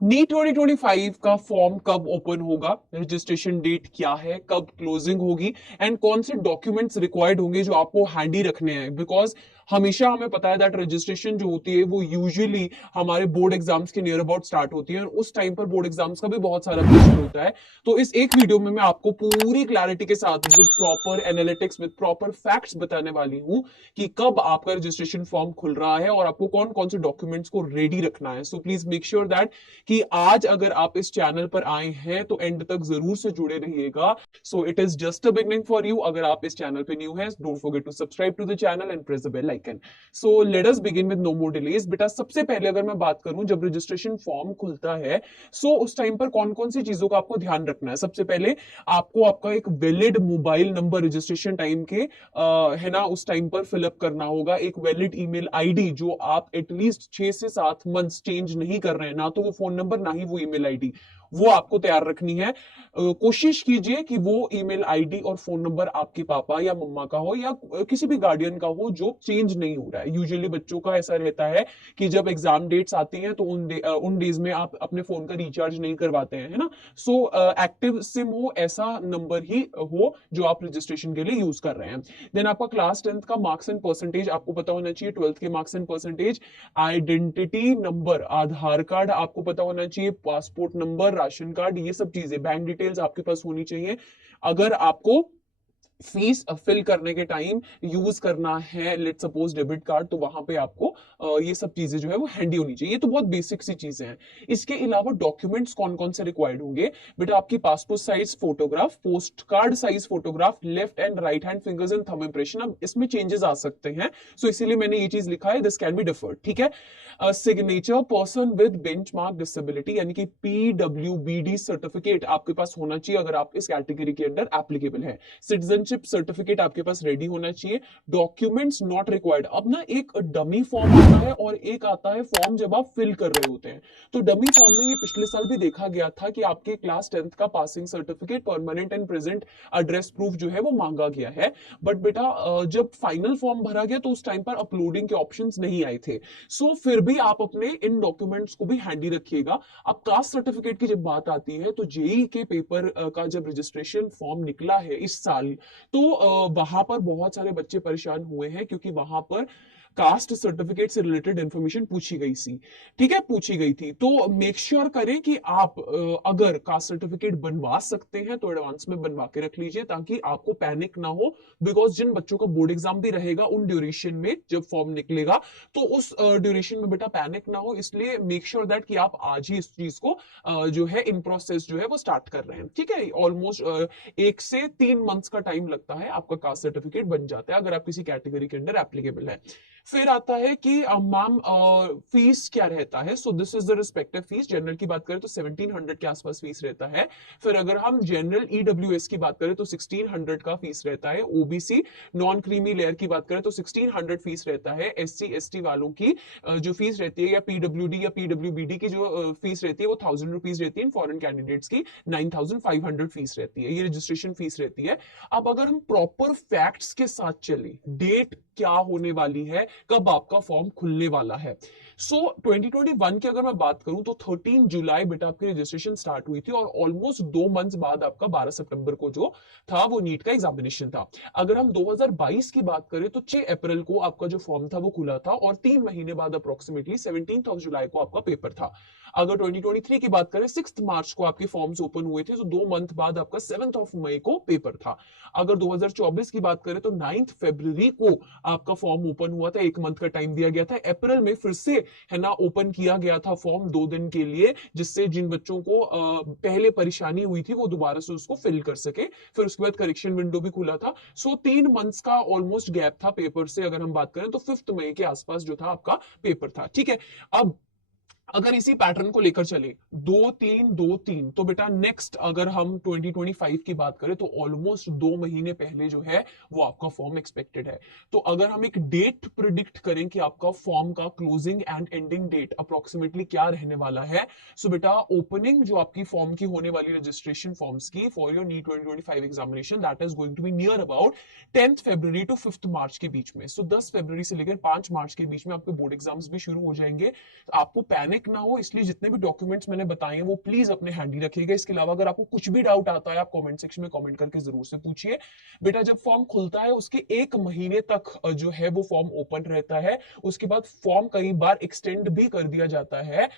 NEET 2025 का form कब open होगा, रजिस्ट्रेशन डेट क्या है, कब क्लोजिंग होगी एंड कौन से डॉक्यूमेंट्स रिक्वायर्ड होंगे जो आपको हैंडी रखने हैं। बिकॉज हमेशा हमें पता है दैट रजिस्ट्रेशन जो होती है वो यूजुअली हमारे बोर्ड एग्जाम्स के नियर अबाउट स्टार्ट होती है और उस टाइम पर बोर्ड एग्जाम्स का भी बहुत सारा प्रेशर होता है। तो इस एक वीडियो में मैं आपको पूरी क्लैरिटी के साथ with proper analytics with proper facts बताने वाली हूँ कि कब आपका रजिस्ट्रेशन फॉर्म खुल रहा है और आपको कौन कौन से डॉक्यूमेंट्स को रेडी रखना है। सो प्लीज मेक श्योर दैट कि आज अगर आप इस चैनल पर आए हैं तो एंड तक जरूर से जुड़े रहिएगा। So it is just a beginning for you. अगर आप इस चैनल पे न्यू है, don't forget to subscribe to the channel and press the bell icon. So let us begin with no more delays. बेटा सबसे पहले अगर मैं बात करूं, जब रजिस्ट्रेशन फॉर्म खुलता है सो उस टाइम पर कौन कौन सी चीजों का आपको ध्यान रखना है। सबसे पहले आपको आपका एक valid mobile number registration time के है ना उस टाइम पर फिलअप करना होगा। एक वैलिड ईमेल आईडी जो आप एटलीस्ट 6 से 7 मंथ्स चेंज नहीं कर रहे हैं, ना तो वो फोन नंबर ना ही वो ईमेल आईडी, वो आपको तैयार रखनी है। कोशिश कीजिए कि वो ईमेल आईडी और फोन नंबर आपके पापा या मम्मा का हो या किसी भी गार्डियन का हो जो चेंज नहीं हो रहा है। यूजुअली बच्चों का ऐसा रहता है कि जब एग्जाम डेट्स आती हैं तो उन डेज में आप अपने फोन का रिचार्ज नहीं करवाते हैं, है ना। सो एक्टिव सिम हो, ऐसा नंबर ही हो जो आप रजिस्ट्रेशन के लिए यूज कर रहे हैं। देन आपका क्लास 10th का मार्क्स एंड परसेंटेज आपको पता होना चाहिए, 12th के marks and percentage, identity number, Aadhaar card आपको पता होना चाहिए, पासपोर्ट नंबर, राशन कार्ड, ये सब चीजें, बैंक डिटेल्स आपके पास होनी चाहिए। अगर आपको फीस फिल करने के टाइम यूज करना है लेट सपोज डेबिट कार्ड, तो वहां पे आपको ये सब चीजें जो है वो हैंडी होनी चाहिए। ये तो बहुत बेसिक सी चीजें हैं। इसके अलावा डॉक्यूमेंट्स कौन कौन से रिक्वायर्ड होंगे बेटा, आपकी passport size photograph, post card size photograph, left and right hand fingers and thumb impression. अब इसमें चेंजेस आ सकते हैं, सो इसीलिए मैंने ये चीज लिखा है, दिस कैन बी डिफर्ड, ठीक है। Signature person with benchmark disability यानी कि पीडब्ल्यूबीडी सर्टिफिकेट आपके पास होना चाहिए अगर आप इस कैटेगरी के अंडर एप्लीकेबल है। सिटीजनशिप सर्टिफिकेट आपके पास रेडी होना चाहिए। Documents not required. अब ना एक डमी फॉर्म आता है और एक आता है फॉर्म जब आप फिल कर रहे होते हैं। तो डमी फॉर्म में ये पिछले साल भी देखा गया था कि आपके क्लास 10th का passing certificate, permanent and present address proof जो है वो मांगा गया है। बट बेटा जब फाइनल फॉर्म भरा गया तो उस टाइम पर अपलोडिंग के ऑप्शंस नहीं आए थे। सो फिर भी आप अपने इन डॉक्यूमेंट्स को भी हैंडी रखिएगा। अब कास्ट सर्टिफिकेट की जब बात आती है तो जेई के पेपर का जब रजिस्ट्रेशन फॉर्म निकला है इस साल, तो वहां पर बहुत सारे बच्चे परेशान हुए हैं क्योंकि वहां पर कास्ट सर्टिफिकेट से रिलेटेड इंफॉर्मेशन पूछी गई थी, ठीक है, पूछी गई थी। तो मेक श्योर करें कि आप अगर कास्ट सर्टिफिकेट बनवा सकते हैं तो एडवांस में बनवा के रख लीजिए ताकि आपको पैनिक ना हो। बिकॉज जिन बच्चों का बोर्ड एग्जाम भी रहेगा उन ड्यूरेशन में जब फॉर्म निकलेगा तो उस ड्यूरेशन में बेटा पैनिक ना हो, इसलिए मेक श्योर दैट कि आप आज ही इस चीज को जो है इन प्रोसेस जो है वो स्टार्ट कर रहे हैं, ठीक है। ऑलमोस्ट 1 से 3 मंथ्स का टाइम लगता है, आपका कास्ट सर्टिफिकेट बन जाता है अगर आप किसी कैटेगरी के अंदर एप्लीकेबल है। फिर आता है कि मैम फीस क्या रहता है। So this is the respective fees. General की बात करें तो 1700 के आसपास फीस रहता है। फिर अगर हम जनरल ईडब्ल्यूएस की बात करें तो 1600 का फीस रहता है। ओबीसी नॉन क्रीमी लेयर की बात करें तो 1600 फीस रहता है। एससी एसटी वालों की जो फीस रहती है, या पीडब्ल्यूडी या पीडब्ल्यूबीडी की जो फीस रहती है वो 1000 रुपीज रहती है। फॉरेन कैंडिडेट्स की 9500 फीस रहती है। ये रजिस्ट्रेशन फीस रहती है। अब अगर हम प्रॉपर फैक्ट्स के साथ चले, डेट क्या होने वाली है, कब आपका फॉर्म खुलने वाला है। सो 2021 की अगर मैं बात करूं तो 13 जुलाई बेटा आपकी रजिस्ट्रेशन स्टार्ट हुई थी और ऑलमोस्ट 2 मंथ्स बाद आपका 12 सितंबर को जो था वो नीट का एग्जामिनेशन था। अगर हम 2022 की बात करें तो 6 अप्रैल को आपका जो फॉर्म था वो खुला था और 3 महीने बाद अप्रोक्सीमेटली 17th ऑफ जुलाई को आपका पेपर था। अगर 2023 की बात करें 6 मार्च को आपके फॉर्म्स ओपन हुए थे, तो 2 मंथ बाद आपका 7th ऑफ मई को पेपर था। अगर 2024 की बात करें तो 9th फरवरी को आपका फॉर्म ओपन हुआ था, 1 मंथ का टाइम दिया गया था। अप्रैल में फिर से है ना ओपन किया गया था फॉर्म 2 दिन के लिए, जिससे जिन बच्चों को पहले परेशानी हुई थी वो दोबारा से उसको फिल कर सके। फिर उसके बाद करेक्शन विंडो भी खुला था। सो 3 मंथ्स का ऑलमोस्ट गैप था पेपर से। अगर हम बात करें तो 5 मई के आसपास जो था आपका पेपर था, ठीक है। अब अगर इसी पैटर्न को लेकर चले 2 3 2 3, तो बेटा नेक्स्ट अगर हम 2025 की बात करें तो ऑलमोस्ट 2 महीने पहले जो है वो आपका फॉर्म एक्सपेक्टेड है। तो अगर हम एक डेट प्रिडिक्ट करें कि आपका फॉर्म का closing and ending date approximately क्या रहने वाला है, सो बेटा ओपनिंग जो आपकी फॉर्म की होने वाली रजिस्ट्रेशन फॉर्म्स की for your NEET 2025 examination, that is going to be near about 10th February to 5th March के बीच में। सो 10 फरवरी से लेकर 5 मार्च के बीच में आपके बोर्ड एग्जाम्स भी शुरू हो जाएंगे। आपको पैनिक पैनिक ना हो, इसलिए जितने भी डॉक्यूमेंट्स मैंने बताए हैं वो प्लीज अपने हैंडी रखिएगा। इसके अलावा अगर आपको कुछ भी डाउट आता है, आप कमेंट सेक्शन में कमेंट करके जरूर से पूछिए। बेटा जब फॉर्म खुलता है उसके 1 महीने तक जो है वो फॉर्म ओपन रहता है। उसके बाद फॉर्म कई बार एक्सटेंड भी कर दिया जाता है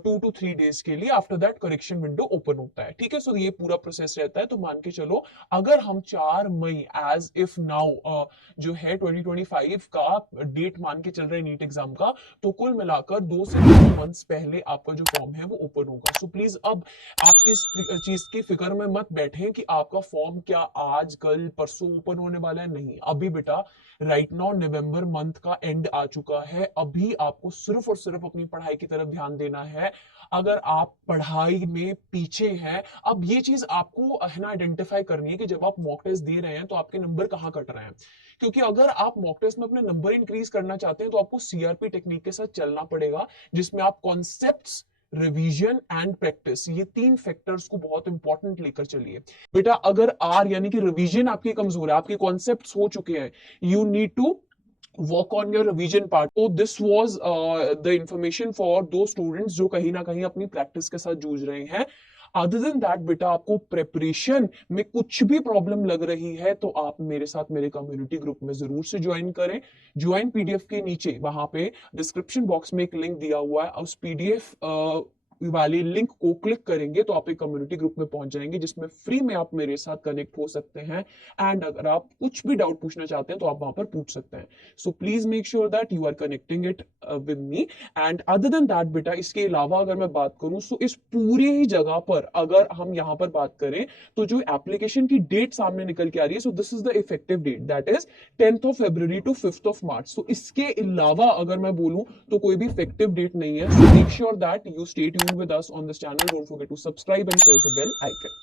2 to 3 डेज के लिए। After that correction window open होता है। ठीक है, सो ये पूरा प्रोसेस रहता है। तो मान के चलो अगर हम 4 मई एज इफ नाउ जो है 2025 का डेट मान के चल रहे हैं नीट एग्जाम का, तो कुल मिलाकर 2 से 3 मंथ्स पहले आपका जो फॉर्म है वो ओपन होगा। सो प्लीज अब आप इस चीज की फिक्र में मत बैठें कि आपका फॉर्म क्या आज कल परसों ओपन होने वाला है। नहीं, अभी बेटा राइट नाउ नवंबर मंथ का एंड आ चुका है। अभी आपको सिर्फ और सिर्फ अपनी पढ़ाई की तरफ ध्यान देना है। अगर आप पढ़ाई में पीछे हैं, अब ये चीज आपको है ना आइडेंटिफाई करनी है कि जब आप मॉक टेस्ट दे रहे हैं तो आपके नंबर कहाँ कट रहे हैं। क्योंकि अगर आप मॉक टेस्ट में अपने नंबर इंक्रीज करना चाहते हैं तो आपको सीआरपी टेक्निक के साथ चलना पड़ेगा, जिसमें आप कॉन्सेप्ट्स, रिवीजन एंड प्रैक्टिस, ये 3 फैक्टर्स को बहुत इंपॉर्टेंट लेकर चलिए। बेटा अगर आर यानी कि रिवीजन आपकी कमजोर है, आपके कॉन्सेप्ट्स हो चुके हैं, you need to work on your revision part. तो this was the information for those students जो कहीं ना कहीं अपनी प्रैक्टिस के साथ जूझ रहे हैं। अदर देन दैट बेटा आपको प्रेपरेशन में कुछ भी प्रॉब्लम लग रही है तो आप मेरे साथ मेरे कम्युनिटी ग्रुप में जरूर से ज्वाइन करें। ज्वाइन पीडीएफ के नीचे वहां पे डिस्क्रिप्शन बॉक्स में एक लिंक दिया हुआ है, उस पीडीएफ वाली लिंक को क्लिक करेंगे तो आप एक कम्युनिटी ग्रुप में पहुंच जाएंगे, जिसमें फ्री में आप मेरे साथ कनेक्ट हो सकते हैं। एंड अगर आप कुछ भी डाउट पूछना चाहते हैं तो आप वहां पर पूछ सकते हैं। So please make sure that you are connecting it with me. And other than that बेटा इसके अलावा अगर मैं बात करूं तो इस पूरे ही जगह पर अगर हम यहाँ पर बात करें तो जो एप्लीकेशन की डेट सामने निकल के आ रही है, so this is the effective date, that is 10th of February to 5th of March। तो इसके अलावा अगर मैं बोलूं तो कोई भी इफेक्टिव डेट नहीं है। So make sure that you stay tuned with us on this channel. Don't forget to subscribe and press the bell icon.